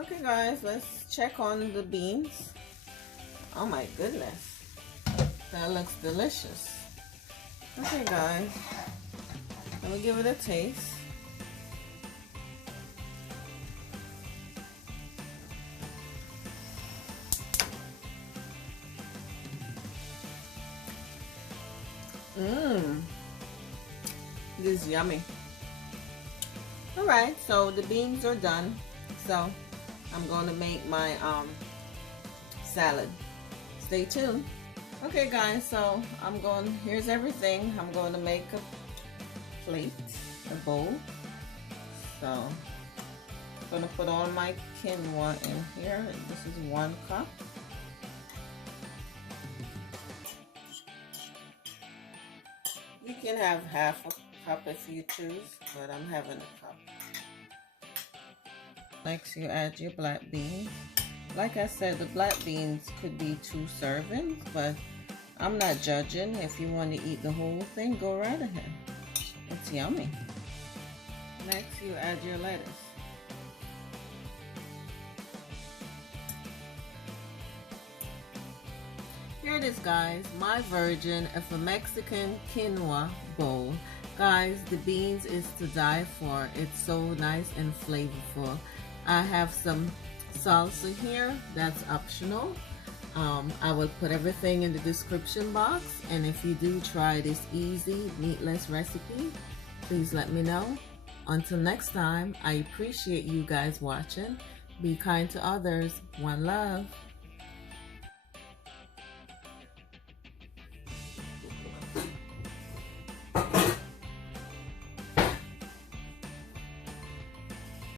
Okay guys, let's check on the beans. Oh my goodness, that looks delicious. Okay guys, let me give it a taste. Mmm, this is yummy. Alright, so the beans are done. So I'm going to make my salad. Stay tuned. Okay guys, so here's everything. I'm going to make a plate, a bowl. So I'm going to put all my quinoa in here. This is 1 cup. You can have half a cup if you choose, but I'm having a cup. Next, you add your black beans. Like I said, the black beans could be 2 servings, but I'm not judging. If you want to eat the whole thing, go right ahead. It's yummy. Next, you add your lettuce. Here it is, guys, my version of a Mexican quinoa bowl. Guys, the beans is to die for. It's so nice and flavorful. I have some salsa here, that's optional. I will put everything in the description box, and if you do try this easy meatless recipe, please let me know. Until next time, I appreciate you guys watching. Be kind to others. One love.